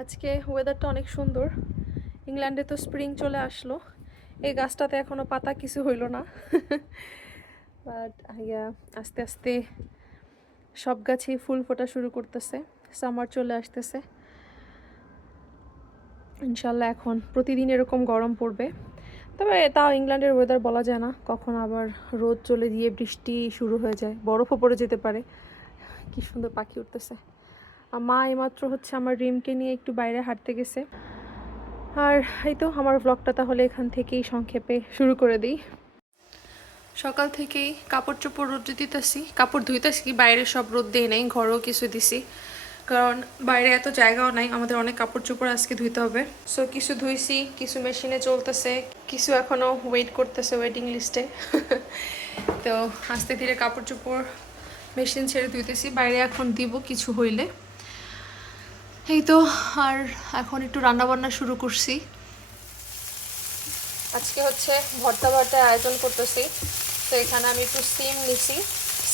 আজকে ওয়েদারটা অনেক সুন্দর। ইংল্যান্ডে তো স্প্রিং চলে আসলো। এই গাছটাতে এখনও পাতা কিছু হইল না। বাট ইয়া, আস্তে আস্তে সব গাছেই ফুল ফোটা শুরু করতেছে। সামার চলে আসতেছে। ইনশাল্লাহ এখন প্রতিদিন এরকম গরম পড়বে। তবে তাও ইংল্যান্ডের ওয়েদার বলা যায় না। কখন আবার রোদ চলে দিয়ে বৃষ্টি শুরু হয়ে যায়। বরফও পড়ে যেতে পারে। কি সুন্দর পাখি উঠতেছে। মা এইমাত্র হচ্ছে আমার রিমকে নিয়ে একটু বাইরে হাঁটতে গেছে। আর এই তো আমার ব্লগটা তাহলে এখান থেকেই সংক্ষেপে শুরু করে দিই। সকাল থেকেই কাপড় চোপড় রোদ দিতেছি, কাপড় ধুইতেছি কি বাইরে সব রোদ দিয়ে নেই, ঘরেও কিছু দিছি। কারণ বাইরে এত জায়গাও নাই, আমাদের অনেক কাপড় চোপড় আজকে ধুইতে হবে। সো কিছু ধুইছি, কিছু মেশিনে চলতেছে, কিছু এখনও ওয়েট করতেছে ওয়েটিং লিস্টে তো, আস্তে ধীরে কাপড় চোপড় মেশিন ছেড়ে ধুইতেছি, বাইরে এখন দিব কিছু হইলে। এই তো, আর এখন একটু রান্না বান্না শুরু করছি। আজকে হচ্ছে ভর্তা ভর্তার আয়োজন করতেছি। তো এখানে আমি একটু সিম নিছি।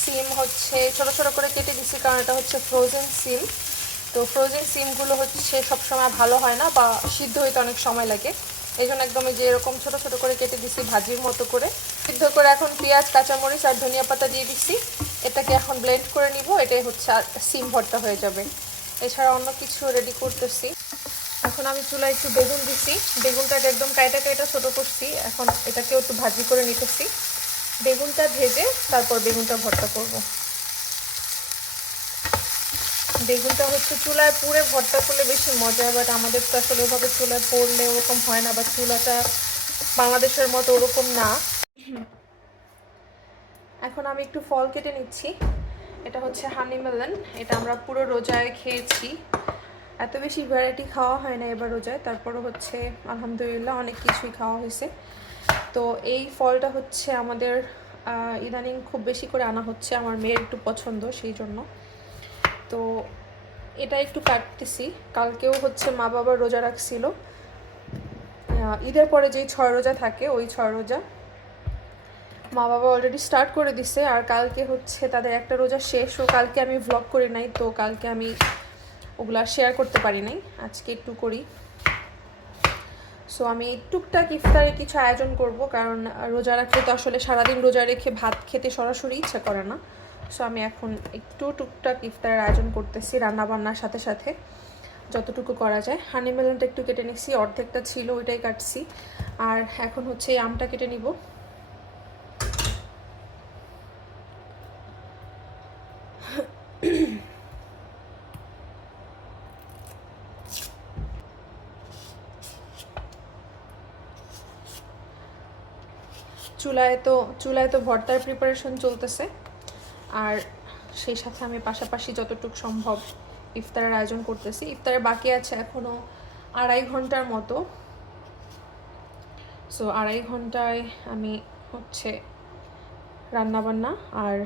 সিম হচ্ছে ছোট ছোট করে কেটে দিছি, কারণ এটা হচ্ছে ফ্রোজেন সিম। তো ফ্রোজেন সিমগুলো হচ্ছে সবসময় ভালো হয় না, বা সিদ্ধ হইতে অনেক সময় লাগে। এই জন্য একদম এই যে এরকম ছোট ছোট করে কেটে দিছি ভাজির মতো করে। সিদ্ধ করে এখন পেঁয়াজ, কাঁচামরিচ আর ধনিয়া পাতা দিয়ে দিচ্ছি এটাকে এখন ব্লেন্ড করে নিব, এটাই হচ্ছে সিম ভর্তা হয়ে যাবে। এছাড়া অন্য কিছু রেডি করতেছি। এখন আমি চুলায় একটু বেগুন দিছি। বেগুনটাকে একদম কাইটা কাইটা ছোট করছি। এখন এটাকেও একটু ভাজি করে নিতেছি। বেগুনটা ভেজে তারপর বেগুনটা ভর্তা করব। বেগুনটা হচ্ছে চুলায় পুড়ে ভর্তা করলে বেশি মজা বাট আমাদের তো আসলে ওভাবে চুলায় পড়লে ওরকম হয় না বা চুলাটা বাংলাদেশের মতো ওরকম না। এখন আমি একটু ফল কেটে নিচ্ছি। এটা হচ্ছে হানি মেলন এটা আমরা পুরো রোজায় খেয়েছি। এত বেশি ভ্যারাইটি খাওয়া হয় না এবার রোজায়, তারপরও হচ্ছে আলহামদুলিল্লাহ অনেক কিছুই খাওয়া হয়েছে। তো এই ফলটা হচ্ছে আমাদের ইদানিং খুব বেশি করে আনা হচ্ছে, আমার মেয়ের একটু পছন্দ সেই জন্য। তো এটা একটু কাটতেছি, কালকেও হচ্ছে মা বাবা রোজা রাখছিল। ঈদের পরে যেই ছয় রোজা থাকে, ওই ছয় রোজা মা বাবা অলরেডি স্টার্ট করে দিছে, আর কালকে হচ্ছে তাদের একটা রোজা শেষ ও কালকে আমি ভ্লগ করি নাই, তো কালকে আমি ওগুলা শেয়ার করতে পারি নাই, আজকে একটু করি। সো আমি টুকটাক ইফতারে কিছু আয়োজন করব, কারণ রোজা রাখলে তো আসলে সারাদিন রোজা রেখে ভাত খেতে সরাসরি ইচ্ছা করে না। সো আমি এখন একটু টুকটাক ইফতারের আয়োজন করতেছি রান্নাবান্নার সাথে সাথে, যতটুকু করা যায়। হানি মেলনটা একটু কেটে নিচ্ছি অর্ধেকটা ছিল, ওইটাই কাটছি। আর এখন হচ্ছে এই আমটা কেটে নিব। চুলায় তো চুলায় তো ভর্তার প্রিপারেশন চলতেছে। আর সেই সাথে আমি পাশাপাশি যতটুকু সম্ভব ইফতারের আয়োজন করতেছি। ইফতারের বাকি আছে এখনও আড়াই ঘণ্টার মতো। সো আড়াই ঘন্টায় আমি হচ্ছে রান্নাবান্না আর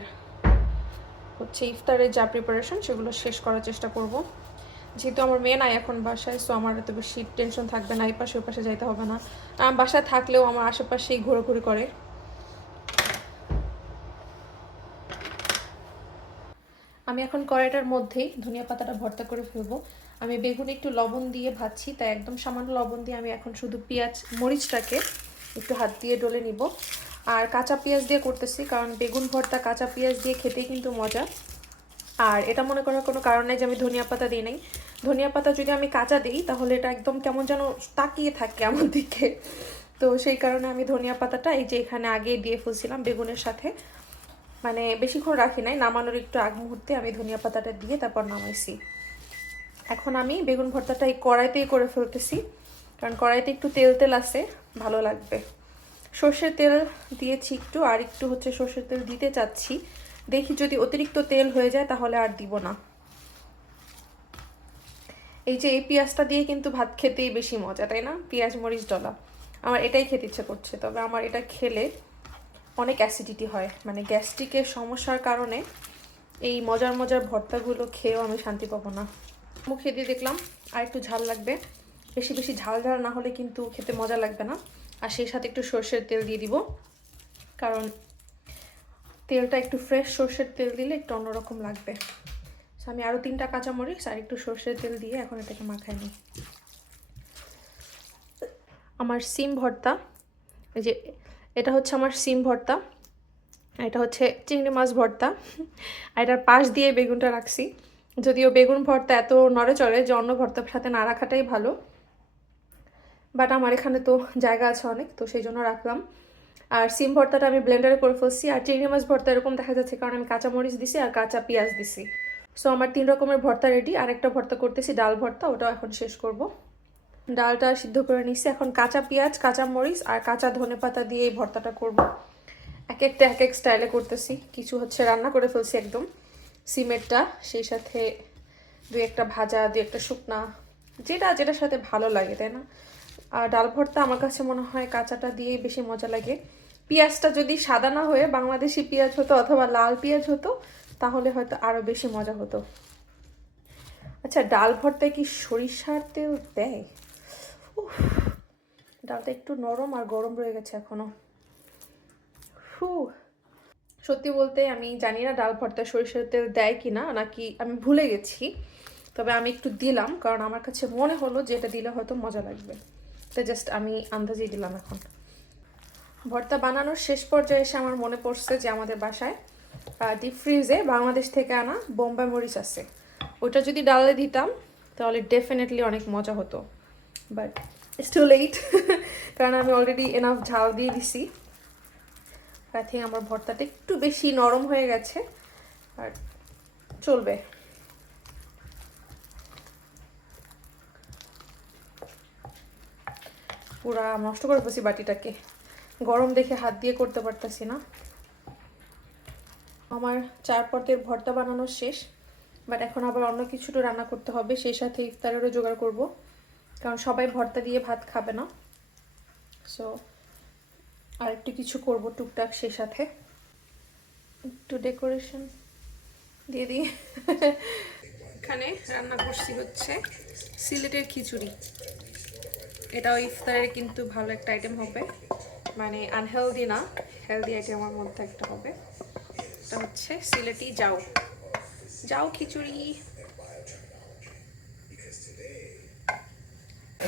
হচ্ছে ইফতারের যা প্রিপারেশন সেগুলো শেষ করার চেষ্টা করব। যেহেতু আমার মেয়ে নাই এখন বাসায় সো আমার এত বেশি টেনশন থাকবে না, এই পাশে ওই পাশে যাইতে হবে না। বাসায় থাকলেও আমার আশেপাশেই ঘোরাঘুরি করে। আমি এখন কড়াইটার মধ্যেই ধনিয়া পাতাটা ভর্তা করে ফেলব। আমি বেগুন একটু লবণ দিয়ে ভাজছি, তাই একদম সামান্য লবণ দিয়ে আমি এখন শুধু পেঁয়াজ, মরিচটাকে একটু হাত দিয়ে ডলে নিব। আর কাঁচা পেঁয়াজ দিয়ে করতেছি, কারণ বেগুন ভর্তা কাঁচা পেঁয়াজ দিয়ে খেতেই কিন্তু মজা। আর এটা মনে করার কোনো কারণ নেই যে আমি ধনিয়া পাতা দিই নাই। ধনিয়া পাতা যদি আমি কাঁচা দিই, তাহলে এটা একদম কেমন যেন তাকিয়ে থাকে আমার দিকে। তো সেই কারণে আমি ধনিয়া পাতাটা এই যে এখানে আগে দিয়ে ফেলছিলাম বেগুনের সাথে। মানে বেশিক্ষণ রাখি নাই, নামানোর একটু আগ মুহূর্তে আমি ধনিয়া পাতাটা দিয়ে তারপর নামাইছি। এখন আমি বেগুন ভর্তাটা এই কড়াইতেই করে ফেলতেছি, কারণ কড়াইতে একটু তেল তেল আছে, ভালো লাগবে। সর্ষের তেল দিয়েছি একটু, আর একটু হচ্ছে সর্ষের তেল দিতে চাচ্ছি। দেখি যদি অতিরিক্ত তেল হয়ে যায় তাহলে আর দিব না। এই যে এই পেঁয়াজটা দিয়ে কিন্তু ভাত খেতেই বেশি মজা, তাই না? পেঁয়াজ, মরিচ, ডলা। আমার এটাই খেতে ইচ্ছে করছে, তবে আমার এটা খেলে অনেক অ্যাসিডিটি হয়। মানে গ্যাস্ট্রিকের সমস্যার কারণে এই মজার মজার ভর্তাগুলো খেয়েও আমি শান্তি পাবো না। মুখে দিয়ে দেখলাম, আর একটু ঝাল লাগবে। বেশি বেশি ঝাল ঝাল না হলে কিন্তু খেতে মজা লাগবে না। আর সেই সাথে একটু সর্ষের তেল দিয়ে দিব। কারণ তেলটা একটু ফ্রেশ সর্ষের তেল দিলে একটু অন্যরকম লাগবে। সো আমি আরও তিনটা কাঁচামরিচ আর একটু সর্ষের তেল দিয়ে এখন এটাকে মাখাই নিই। আমার সিম ভর্তা, এই যে এটা হচ্ছে আমার সিম ভর্তা, এটা হচ্ছে চিংড়ি মাছ ভর্তা। আর এটার পাশ দিয়ে বেগুনটা রাখছি। যদিও বেগুন ভর্তা এত নড়ে চড়ে যে অন্য ভর্তার সাথে না রাখাটাই ভালো। বাট আমার এখানে তো জায়গা আছে অনেক, তো সেই জন্য রাখলাম। আর সিম ভর্তাটা আমি ব্লেন্ডারে করে ফেলছি। আর চিংড়ি মাছ ভর্তা এরকম দেখা যাচ্ছে কারণ আমি কাঁচা মরিচ দিছি আর কাঁচা পেঁয়াজ দিছি। সো আমার তিন রকমের ভর্তা রেডি আর একটা ভর্তা করতেছি, ডাল ভর্তা, ওটাও এখন শেষ করব। ডালটা সিদ্ধ করে নিছি। এখন কাঁচা পেঁয়াজ, কাঁচা মরিচ আর কাঁচা ধনে পাতা দিয়ে এই ভর্তাটা করব। এক একটা, এক এক স্টাইলে করতেছি। কিছু হচ্ছে রান্না করে ফেলছি একদম। সিমেরটা, সেই সাথে দুই একটা ভাজা, দুই একটা শুকনা, যেটা, যেটার সাথে ভালো লাগে, তাই না? আর ডাল ভর্তা আমার কাছে মনে হয় কাঁচাটা দিয়েই বেশি মজা লাগে। পেঁয়াজটা যদি সাদা না হয়ে বাংলাদেশি পেঁয়াজ হতো অথবা লাল পেঁয়াজ হতো, তাহলে হয়তো আরও বেশি মজা হতো। আচ্ছা ডাল ভর্তায় কি সরিষার তেল দেয়? ডালটা একটু নরম আর গরম রয়ে গেছে এখনও। হু সত্যি বলতে আমি জানি না ডাল ভর্তা সরিষার তেল দেয় কি না নাকি আমি ভুলে গেছি, তবে আমি একটু দিলাম, কারণ আমার কাছে মনে হলো যে এটা দিলে হয়তো মজা লাগবে। তো জাস্ট আমি আন্দাজেই দিলাম এখন। ভর্তা বানানোর শেষ পর্যায়ে এসে আমার মনে পড়ছে যে আমাদের বাসায় ডিপ ফ্রিজে বাংলাদেশ থেকে আনা বোম্বাই মরিচ আছে। ওটা যদি ডালে দিতাম, তাহলে ডেফিনেটলি অনেক মজা হতো। বাট ইটস টু লেট কারণ আমি অলরেডি এনাফ ঝাল দিয়ে দিছি। আই থিঙ্ক আমার ভর্তাটা একটু বেশি নরম হয়ে গেছে, আর চলবে। পুরা নষ্ট করে ফেলছি বাটিটাকে। গরম দেখে হাত দিয়ে করতে পারতেছি না। আমার চার পটের ভর্তা বানানো শেষ বাট এখন আবার অন্য কিছুটা রান্না করতে হবে, সেই সাথে ইফতারেরও জোগাড় করব। কারণ সবাই ভর্তা দিয়ে ভাত খাবে না। সো আর একটু কিছু করব টুকটাক সেই সাথে। একটু ডেকোরেশন দিয়ে দিই। এখানে রান্না করছি হচ্ছে সিলেটের খিচুড়ি। এটাও ইফতারের কিন্তু ভালো একটা আইটেম হবে। মানে আনহেলদি না হেলদি আইটেমের মধ্যে একটা হবে। এটা হচ্ছে সিলেটি যাও। যাও খিচুড়ি।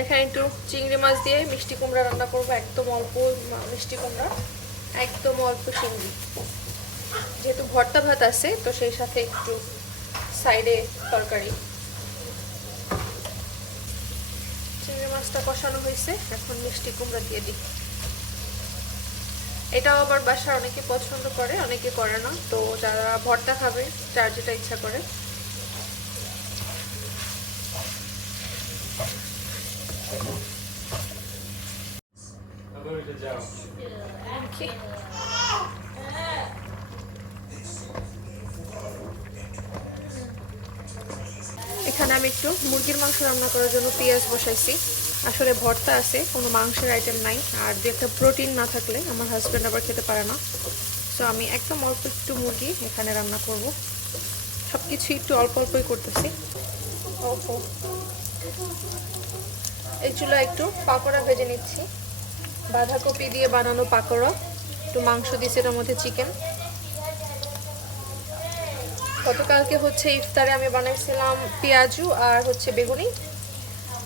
এখানে একটু চিংড়ি মাছ দিয়ে মিষ্টি কুমড়া রান্না করব, একদম অল্প মিষ্টি কুমড়া, একদম অল্প চিংড়ি। যেহেতু ভর্তা ভাত আছে, তো সেই সাথে একটু সাইডে তরকারি। মাছটা কষানো হয়েছে, এখন মিষ্টি কুমড়া দিয়ে দিই। এটাও আবার বাসা অনেকে পছন্দ করে, অনেকে করে না। তো যারা ভর্তা খাবে, যার যেটা ইচ্ছা করে। এখানে আমি একটু মুরগির মাংস রান্না করার জন্য পেঁয়াজ বসাইছি। আসলে ভর্তা আছে, কোনো মাংসের আইটেম নাই। আর দু একটা প্রোটিন না থাকলে আমার হাজব্যান্ড আবার খেতে পারে না। সো আমি একদম অল্প একটু মুরগি এখানে রান্না করব। সব কিছু একটু অল্প অল্পই করতেছি। এই চুলা একটু পাকোড়া ভেজে নিচ্ছি। বাঁধাকপি দিয়ে বানানো পাকোড়া, একটু মাংস দিয়েছে এটার মধ্যে চিকেন গতকালকে হচ্ছে ইফতারে আমি বানাইছিলাম পেঁয়াজু আর হচ্ছে বেগুনি।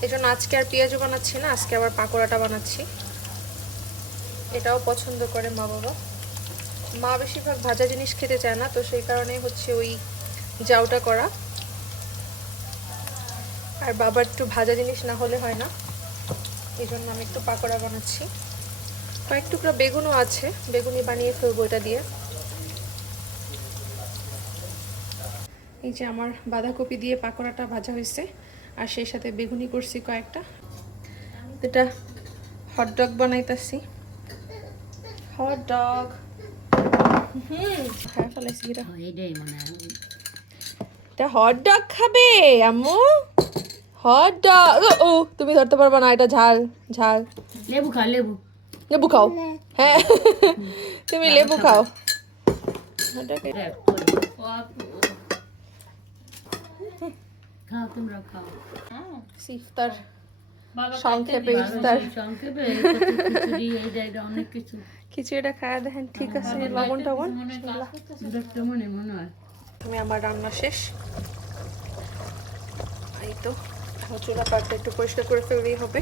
এই জন্য আজকে আর পেঁয়াজও বানাচ্ছি না, আজকে আবার পাকোড়াটা বানাচ্ছি। এটাও পছন্দ করে মা বাবা। মা বেশিরভাগ ভাজা জিনিস খেতে চায় না, তো সেই কারণে হচ্ছে ওই জাউটা করা। আর বাবার একটু ভাজা জিনিস না হলে হয় না। এই জন্য আমি একটু পাকোড়া বানাচ্ছি। কয়েক টুকরা বেগুনও আছে বেগুনি বানিয়ে ফেলব এটা দিয়ে। এই যে আমার বাঁধাকপি দিয়ে পাকোড়াটা ভাজা হয়েছে। আর সেই সাথে বেগুনি করছি কয়েকটা। এটা হট ডগ বানাইতেছি। হট ডগ হুম ফেলাইছি এটা এইটাই মনে হয়। এটা হট ডগ খাবে আম্মু। হট ডগ ও তুমি ধরতে পারবে না এটা ঝাল ঝাল। লেবু খা লেবু। লেবু খাও। হ্যাঁ তুমি লেবু খাও। খাও তোমরা খাও। ইফতার সংক্ষেপে ইফতার। সংক্ষেপে এই খিচুড়ি এটা অনেক কিছু। খিচুড়িটা খাওয়া দেখেন ঠিক আছে লবণ টবণ। দেখতে মনে মনে হয়। তুমি আমার রান্না শেষ। এই তো চুলা পাটটা একটু পরিষ্কার করে ফেললেই হবে।